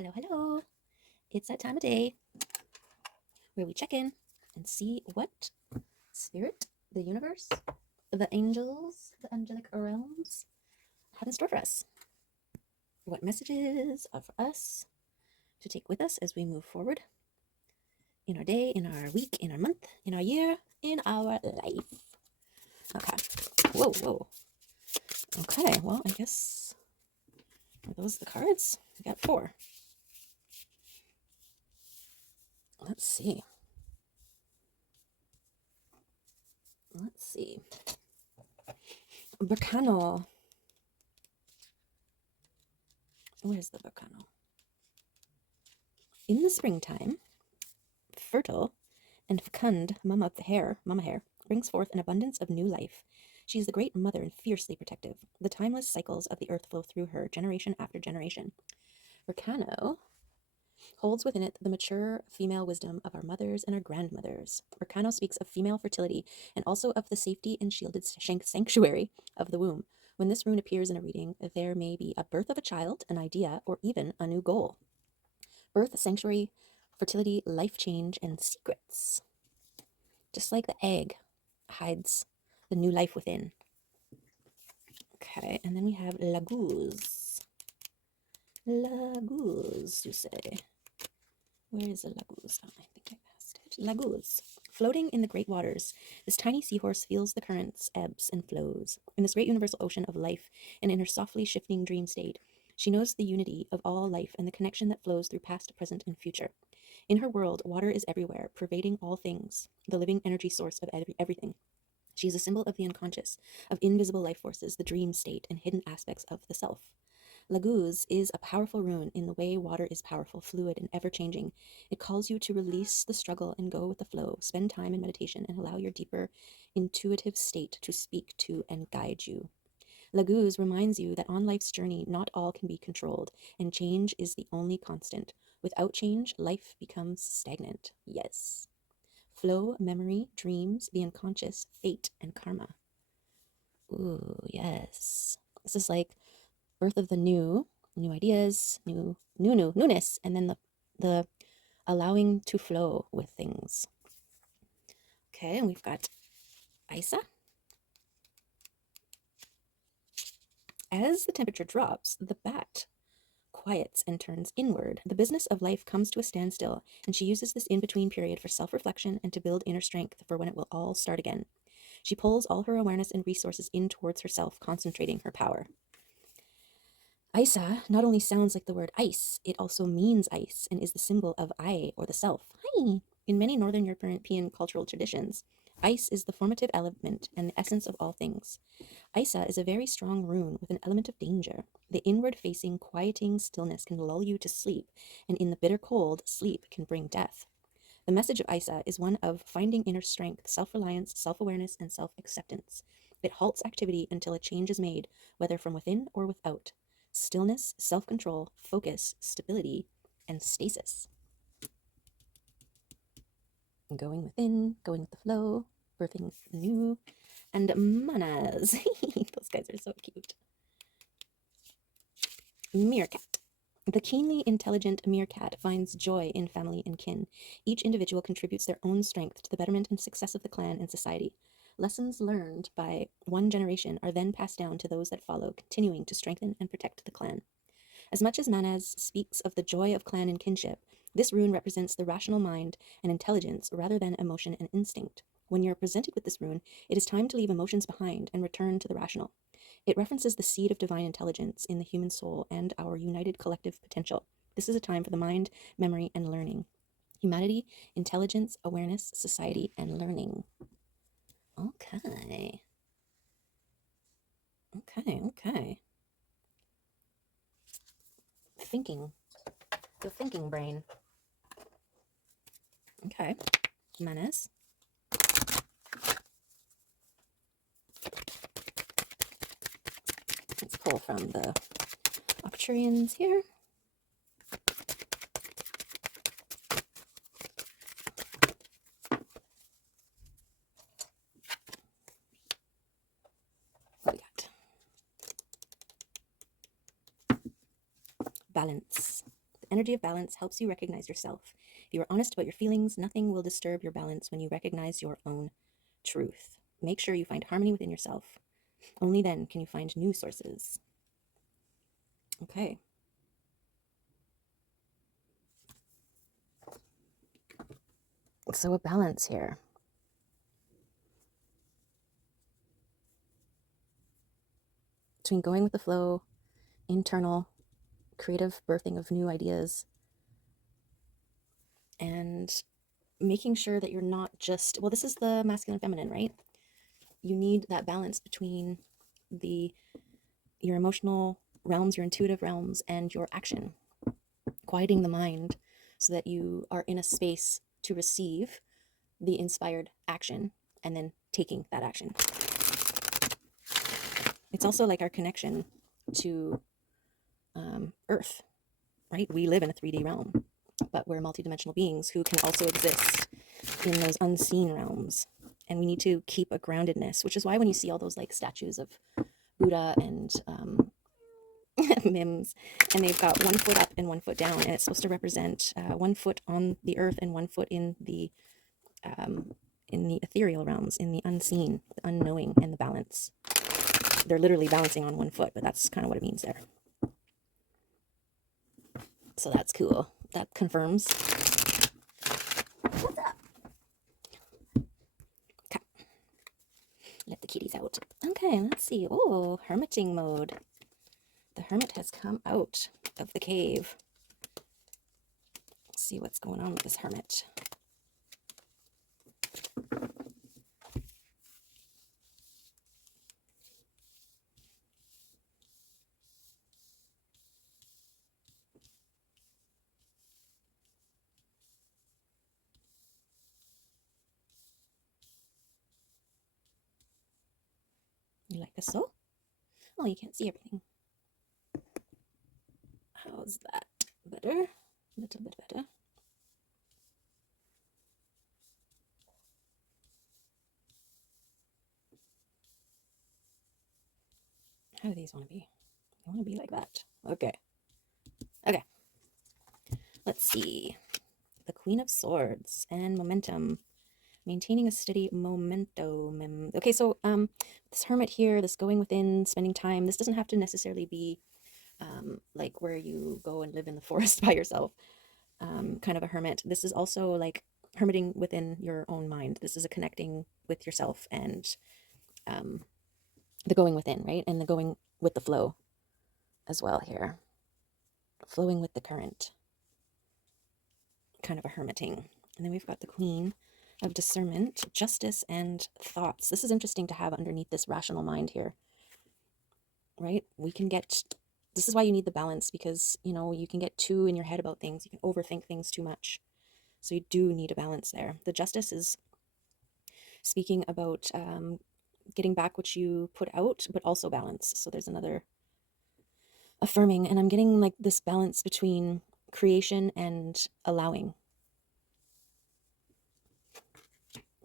Hello, hello. It's that time of day where we check in and see what spirit, the universe, the angels, the angelic realms have in store for us. What messages are for us to take with us as we move forward in our day, in our week, in our month, in our year, in our life. Okay. Whoa, whoa. Okay, well, I guess are those the cards? We got 4. Let's see. Bacano. Where's the bacano? In the springtime, fertile and fecund mama hare, brings forth an abundance of new life. She is the great mother and fiercely protective. The timeless cycles of the earth flow through her, generation after generation. Rakano holds within it the mature female wisdom of our mothers and our grandmothers. Rakano speaks of female fertility and also of the safety and shielded sanctuary of the womb. When this rune appears in a reading, there may be a birth of a child, an idea, or even a new goal. Birth, sanctuary, fertility, life change, and secrets. Just like the egg hides the new life within. Okay, and then we have Laguz. Laguz, you say. Where is the Laguz? Oh, I think I passed it. Laguz. Floating in the great waters, this tiny seahorse feels the currents, ebbs, and flows. In this great universal ocean of life and in her softly shifting dream state, she knows the unity of all life and the connection that flows through past, present, and future. In her world, water is everywhere, pervading all things, the living energy source of everything. She is a symbol of the unconscious, of invisible life forces, the dream state, and hidden aspects of the self. Laguz is a powerful rune in the way water is powerful, fluid, and ever-changing. It calls you to release the struggle and go with the flow, spend time in meditation, and allow your deeper intuitive state to speak to and guide you. Laguz reminds you that on life's journey, not all can be controlled, and change is the only constant. Without change, life becomes stagnant. Yes. Flow, memory, dreams, the unconscious, fate, and karma. Ooh, yes. This is like birth of the new ideas, newness, and then the allowing to flow with things. Okay, and we've got Isa. As the temperature drops, the bat quiets and turns inward. The business of life comes to a standstill, and she uses this in-between period for self-reflection and to build inner strength for when it will all start again. She pulls all her awareness and resources in towards herself, concentrating her power. Isa not only sounds like the word ice, it also means ice and is the symbol of I, or the self. Hi! In many Northern European cultural traditions, ice is the formative element and the essence of all things. Isa is a very strong rune with an element of danger. The inward-facing, quieting stillness can lull you to sleep, and in the bitter cold, sleep can bring death. The message of Isa is one of finding inner strength, self-reliance, self-awareness, and self-acceptance. It halts activity until a change is made, whether from within or without. Stillness, self-control, focus, stability, and stasis. Going within, going with the flow, birthing new, and manas. Those guys are so cute. Meerkat. The keenly intelligent meerkat finds joy in family and kin. Each individual contributes their own strength to the betterment and success of the clan and society. Lessons learned by one generation are then passed down to those that follow, continuing to strengthen and protect the clan. As much as Manas speaks of the joy of clan and kinship, this rune represents the rational mind and intelligence rather than emotion and instinct. When you're presented with this rune, it is time to leave emotions behind and return to the rational. It references the seed of divine intelligence in the human soul and our united collective potential. This is a time for the mind, memory, and learning. Humanity, intelligence, awareness, society, and learning. Okay. Thinking. The thinking brain. Okay. Manas. Let's pull from the Arcturians here. What we got? Balance. The energy of balance helps you recognize yourself. If you are honest about your feelings, nothing will disturb your balance when you recognize your own truth. Make sure you find harmony within yourself. Only then can you find new sources. Okay. So a balance here. Between going with the flow, internal, creative birthing of new ideas, and making sure that you're not just, well, this is the masculine feminine, right? You need that balance between your emotional realms, your intuitive realms, and your action. Quieting the mind so that you are in a space to receive the inspired action and then taking that action. It's also like our connection to Earth, right? We live in a 3D realm, but we're multidimensional beings who can also exist in those unseen realms. And we need to keep a groundedness, which is why when you see all those like statues of Buddha and Mims, and they've got 1 foot up and 1 foot down, and it's supposed to represent 1 foot on the earth and 1 foot in the ethereal realms, in the unseen, the unknowing, and the balance. They're literally balancing on 1 foot, but that's kind of what it means there. So that's cool. That confirms. What's up? Okay. Let the kitties out. Okay, let's see. Oh, hermiting mode. The hermit has come out of the cave. Let's see what's going on with this hermit. You like this so? Oh, you can't see everything. How's that? Better? A little bit better. How do these want to be? They want to be like that. Okay. Okay. Let's see. The Queen of Swords and momentum. Maintaining a steady momentum. Okay, so this hermit here, this going within, spending time, this doesn't have to necessarily be like where you go and live in the forest by yourself, kind of a hermit. This is also like hermiting within your own mind. This is a connecting with yourself and the going within, right? And the going with the flow as well here. Flowing with the current. Kind of a hermiting. And then we've got the Queen of Discernment, Justice, and Thoughts. This is interesting to have underneath this rational mind here, right? We can get, this is why you need the balance, because, you know, you can get too in your head about things. You can overthink things too much. So you do need a balance there. The Justice is speaking about getting back what you put out, but also balance. So there's another affirming, and I'm getting like this balance between creation and allowing.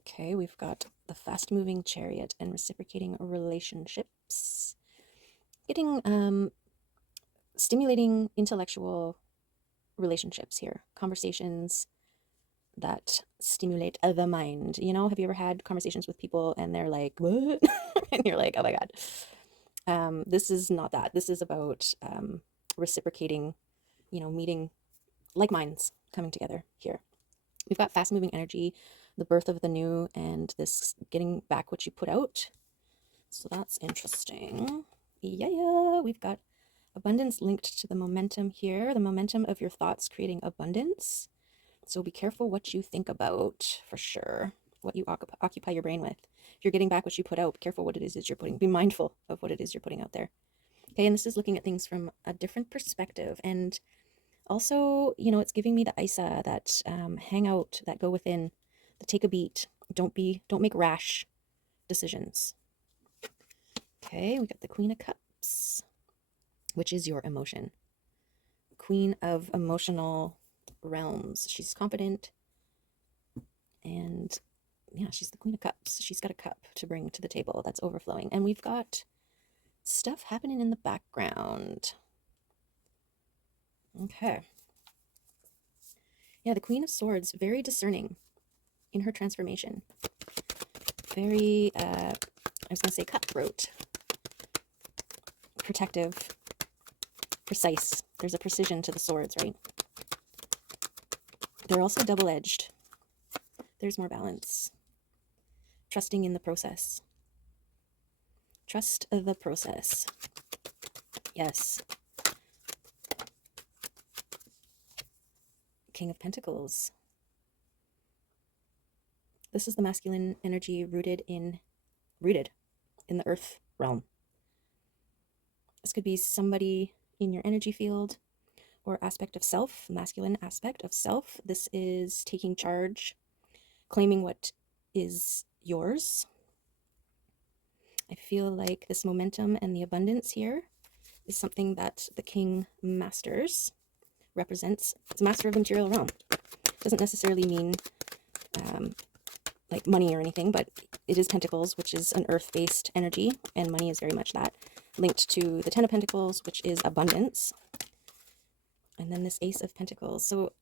Okay, we've got the fast-moving chariot and reciprocating relationships. Getting stimulating intellectual relationships here, conversations that stimulate the mind. You know, have you ever had conversations with people and they're like, what? And you're like, oh my God. This is not that. This is about reciprocating, you know, meeting like minds coming together here. We've got fast-moving energy, the birth of the new, and this getting back what you put out. So that's interesting. Yeah, we've got abundance linked to the momentum here. The momentum of your thoughts creating abundance. So be careful what you think about, for sure. What you occupy your brain with. If you're getting back what you put out, be careful what it is you're putting. Be mindful of what it is you're putting out there. Okay, and this is looking at things from a different perspective. And also, you know, it's giving me the Isa, that hang out, that go within, the take a beat. Don't make rash decisions. Okay, we got the Queen of Cups, which is your emotion. Queen of emotional realms. She's confident, and yeah, she's the Queen of Cups. She's got a cup to bring to the table that's overflowing. And we've got stuff happening in the background. Okay. Yeah, the Queen of Swords, very discerning in her transformation. Very, I was going to say cutthroat, protective, precise. There's a precision to the swords, right? They're also double-edged. There's more balance. Trusting in the process. Trust the process. Yes. King of Pentacles. This is the masculine energy rooted in the earth realm. This could be somebody in your energy field or aspect of self, masculine aspect of self. This is taking charge, claiming what is yours. I feel like this momentum and the abundance here is something that the King masters, represents. It's a master of the material realm. Doesn't necessarily mean like money or anything, but it is Pentacles, which is an earth-based energy, and money is very much that, linked to the Ten of Pentacles, which is abundance, and then this Ace of Pentacles. So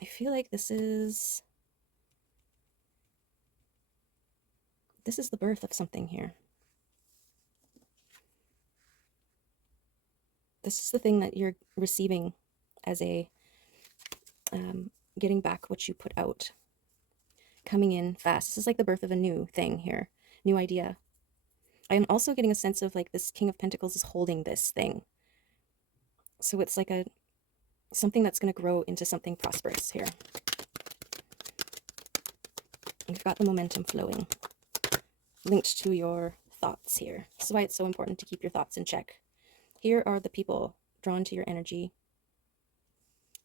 I feel like this is the birth of something here. This is the thing that you're receiving as a getting back what you put out, coming in fast. This is like the birth of a new thing here, new idea. I am also getting a sense of like this King of Pentacles is holding this thing. So it's like something that's going to grow into something prosperous here. You've got the momentum flowing, linked to your thoughts here. This is why it's so important to keep your thoughts in check. Here are the people drawn to your energy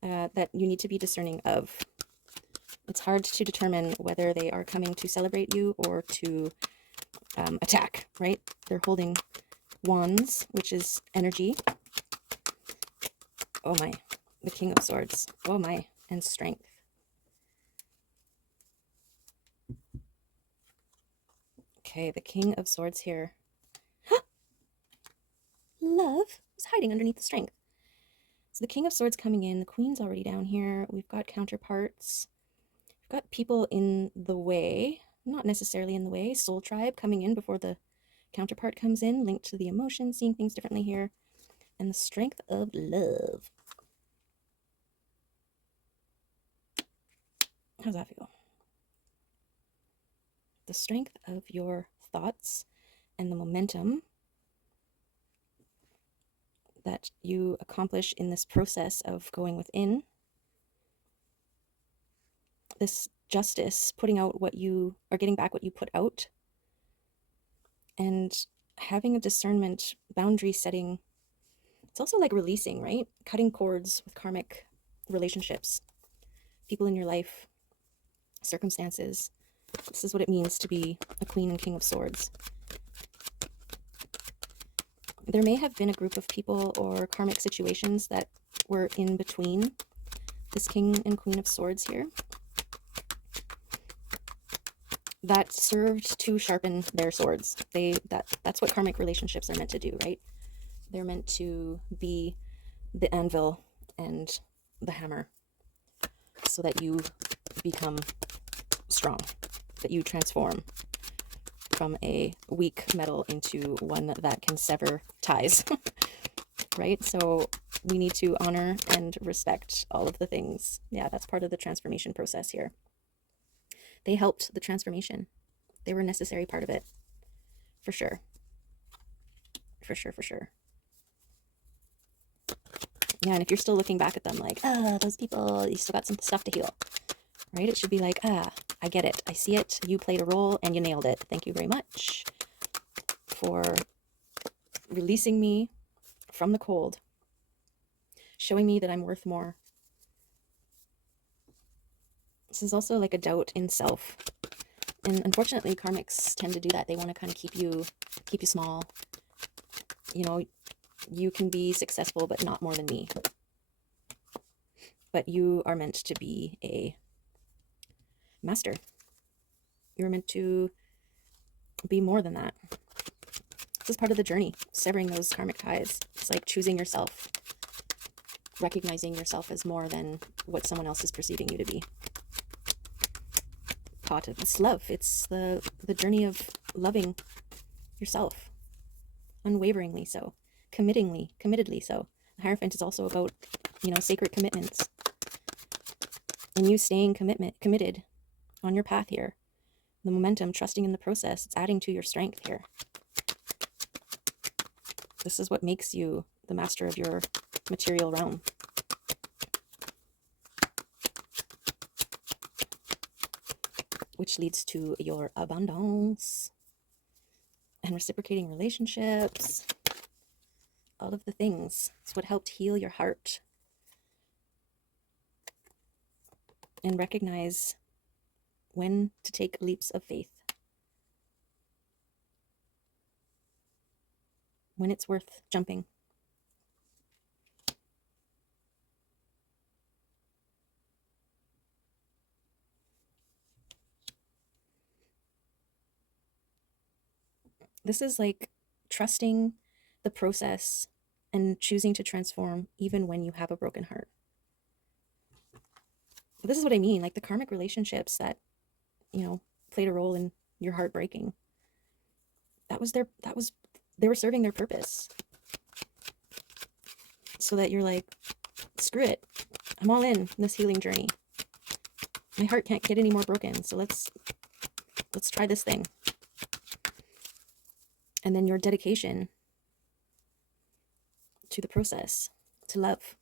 that you need to be discerning of. It's hard to determine whether they are coming to celebrate you or to attack, right? They're holding wands, which is energy. Oh my, the King of Swords. Oh my, and strength. Okay, the King of Swords here. Love is hiding underneath the strength. So the King of Swords coming in, the Queen's already down here. We've got counterparts. We've got people in the way, not necessarily in the way. Soul Tribe coming in before the counterpart comes in, linked to the emotion, seeing things differently here. And the strength of love. How's that feel? The strength of your thoughts and the momentum that you accomplish in this process of going within. This justice, putting out what you are, getting back what you put out, and having a discernment, boundary setting. It's also like releasing, right? Cutting cords with karmic relationships, people in your life, circumstances. This is what it means to be a Queen and King of Swords. There may have been a group of people or karmic situations that were in between this King and Queen of Swords here that served to sharpen their swords. That's what karmic relationships are meant to do, right? They're meant to be the anvil and the hammer so that you become strong, that you transform from a weak metal into one that can sever ties, right? So we need to honor and respect all of the things. Yeah, that's part of the transformation process here. They helped the transformation. They were a necessary part of it, for sure. For sure, for sure. Yeah, and if you're still looking back at them like, those people, you still got some stuff to heal, right? It should be like, I get it. I see it. You played a role and you nailed it. Thank you very much for releasing me from the cold, showing me that I'm worth more. This is also like a doubt in self. And unfortunately, karmics tend to do that. They want to kind of keep you small. You know, you can be successful, but not more than me. But you are meant to be a master. You're meant to be more than that. This is part of the journey, severing those karmic ties. It's like choosing yourself. recognizing yourself as more than what someone else is perceiving you to be. It's love. It's the journey of loving yourself unwaveringly so, committedly so. The Hierophant is also about, sacred commitments, and you staying committed on your path here. The momentum, trusting in the process, it's adding to your strength here. This is what makes you the master of your material realm. Which leads to your abundance and reciprocating relationships. All of the things. It's what helped heal your heart. And recognize when to take leaps of faith. When it's worth jumping. This is like trusting the process and choosing to transform even when you have a broken heart. But this is what I mean, like the karmic relationships that, played a role in your heart breaking. They were serving their purpose. So that you're like, screw it. I'm all in this healing journey. My heart can't get any more broken. So let's try this thing. And then your dedication to the process, to love,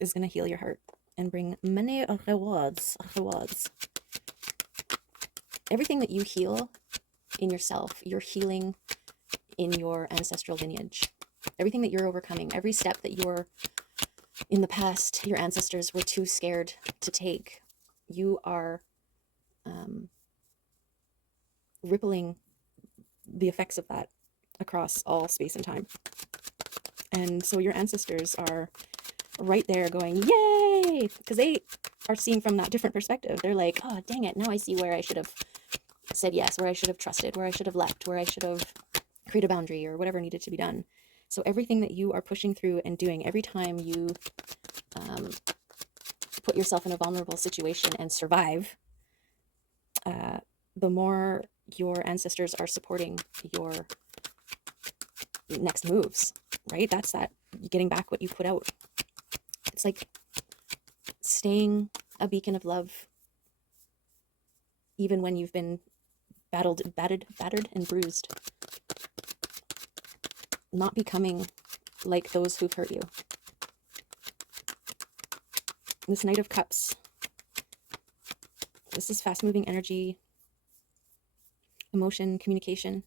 is going to heal your heart and bring many rewards. Everything that you heal in yourself, you're healing in your ancestral lineage. Everything that you're overcoming, every step that you're in the past, your ancestors were too scared to take, you are rippling the effects of that across all space and time. And so your ancestors are right there going, yay, because they are seeing from that different perspective. They're like, oh, dang it, now I see where I should have said yes, where I should have trusted, where I should have leapt, where I should have created a boundary or whatever needed to be done. So everything that you are pushing through and doing, every time you put yourself in a vulnerable situation and survive, the more your ancestors are supporting your next moves, right? That's that getting back what you put out. It's like staying a beacon of love even when you've been battered and bruised. Not becoming like those who've hurt you. This Knight of Cups. This is fast-moving energy, emotion, communication.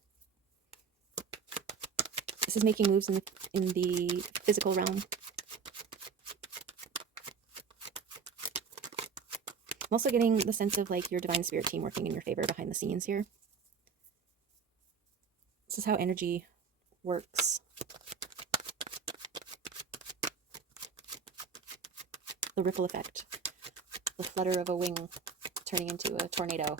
This is making moves in the physical realm. I'm also getting the sense of like your divine spirit team working in your favor behind the scenes here. This is how energy works. The ripple effect. The flutter of a wing turning into a tornado.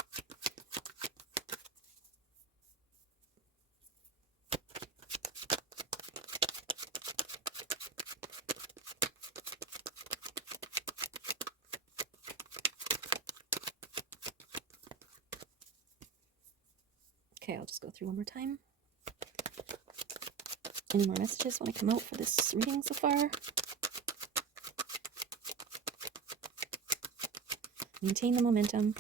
Okay, I'll just go through one more time. Any more messages want to come out for this reading so far? Maintain the momentum.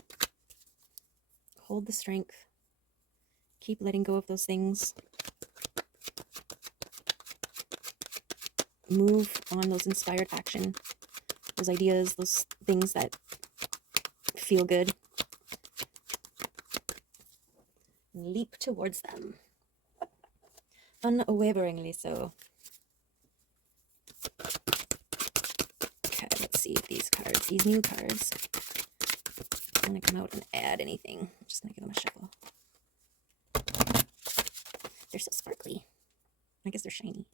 Hold the strength. Keep letting go of those things. Move on those inspired action, those ideas, those things that feel good. And leap towards them. Unwaveringly so. Okay, let's see if these cards, these new cards, want to come out and add anything. I'm just going to give them a shuffle. They're so sparkly. I guess they're shiny.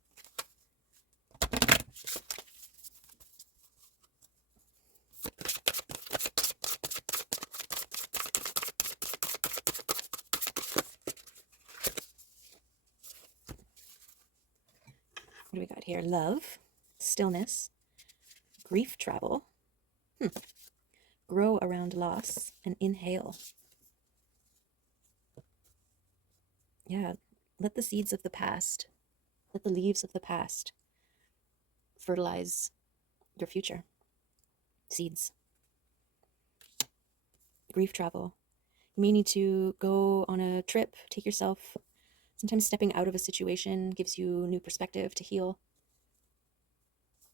we got here? Love, stillness, grief travel, grow around loss, and inhale. Yeah, let the seeds of the past, let the leaves of the past fertilize your future. Seeds. Grief travel. You may need to go on a trip, take yourself. Sometimes stepping out of a situation gives you new perspective to heal.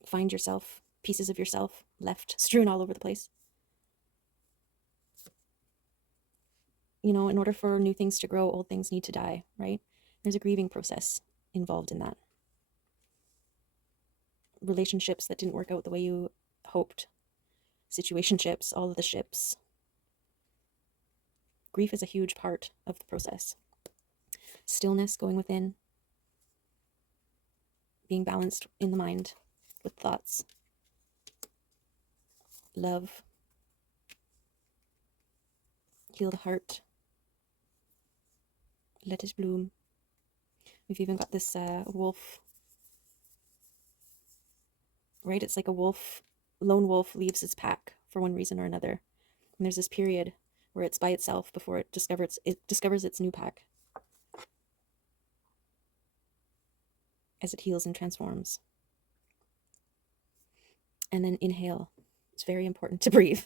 Find yourself, pieces of yourself left strewn all over the place. You know, in order for new things to grow, old things need to die, right? There's a grieving process involved in that. Relationships that didn't work out the way you hoped, situationships, all of the ships. Grief is a huge part of the process. Stillness, going within, being balanced in the mind with thoughts. Love, heal the heart, let it bloom. We've even got this wolf, right? It's like a wolf, lone wolf leaves its pack for one reason or another. And there's this period where it's by itself before it discovers its new pack as it heals and transforms. And then inhale. It's very important to breathe.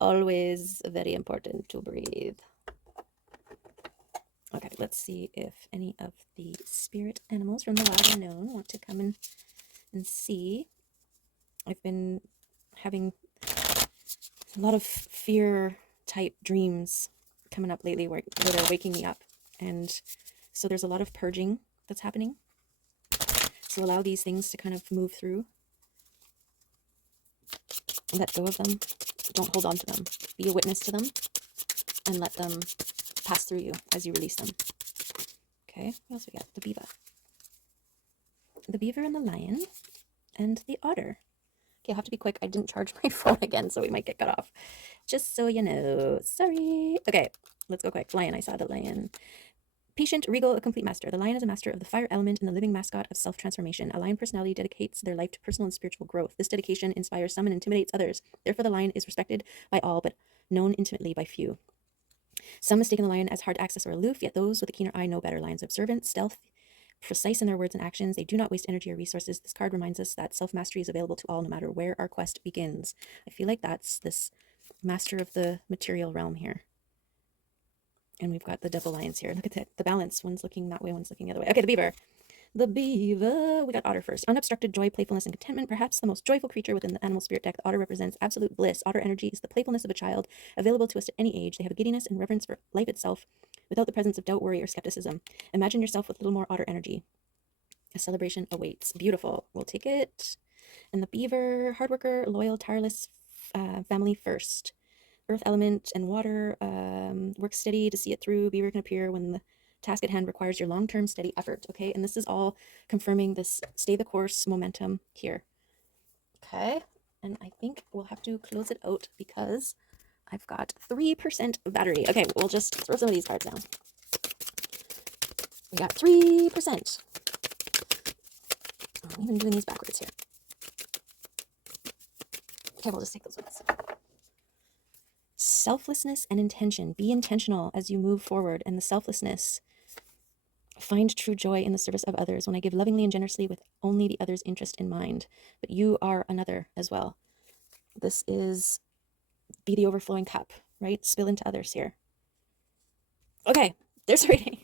Always very important to breathe. Okay, let's see if any of the spirit animals from the wild unknown want to come in and see. I've been having a lot of fear type dreams coming up lately where they're waking me up. And so there's a lot of purging that's happening. So allow these things to kind of move through. Let go of them. Don't hold on to them. Be a witness to them and let them pass through you as you release them. Okay, what else we got? The beaver. The beaver and the lion and the otter. Okay, I'll have to be quick. I didn't charge my phone again, so we might get cut off. Just so you know. Sorry. Okay, let's go quick. Lion, I saw the lion. Patient, regal, a complete master. The lion is a master of the fire element and the living mascot of self-transformation. A lion personality dedicates their life to personal and spiritual growth. This dedication inspires some and intimidates others. Therefore, the lion is respected by all, but known intimately by few. Some mistaken the lion as hard to access or aloof, yet those with a keener eye know better. Lions observant, stealth, precise in their words and actions. They do not waste energy or resources. This card reminds us that self-mastery is available to all, no matter where our quest begins. I feel like that's this master of the material realm here. And we've got the double lions here. Look at the balance. One's looking that way, one's looking the other way. Okay, the beaver. The beaver. We got otter first. Unobstructed joy, playfulness, and contentment. Perhaps the most joyful creature within the animal spirit deck. The otter represents absolute bliss. Otter energy is the playfulness of a child, available to us at any age. They have a giddiness and reverence for life itself, without the presence of doubt, worry, or skepticism. Imagine yourself with a little more otter energy. A celebration awaits. Beautiful. We'll take it. And the beaver, hard worker, loyal, tireless, family first. Earth element and water, work steady to see it through. Beaver can appear when the task at hand requires your long-term steady effort. Okay, and this is all confirming this stay the course momentum here. Okay, and I think we'll have to close it out because I've got 3% battery. Okay, we'll just throw some of these cards down. We got 3%. I'm even doing these backwards here. Okay, we'll just take those ones. Selflessness and intention. Be intentional as you move forward. And the selflessness, find true joy in the service of others. When I give lovingly and generously with only the other's interest in mind. But you are another as well. This is be the overflowing cup, right? Spill into others here. Okay, there's the reading.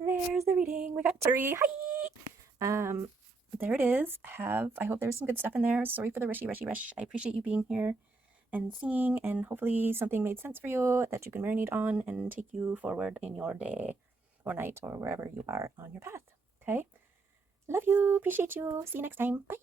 There's the reading. We got 3. Hi! There it is. I hope there was some good stuff in there. Sorry for the rushy. I appreciate you being here and seeing, and hopefully something made sense for you that you can marinate on and take you forward in your day or night or wherever you are on your path. Okay? Love you. Appreciate you. See you next time. Bye.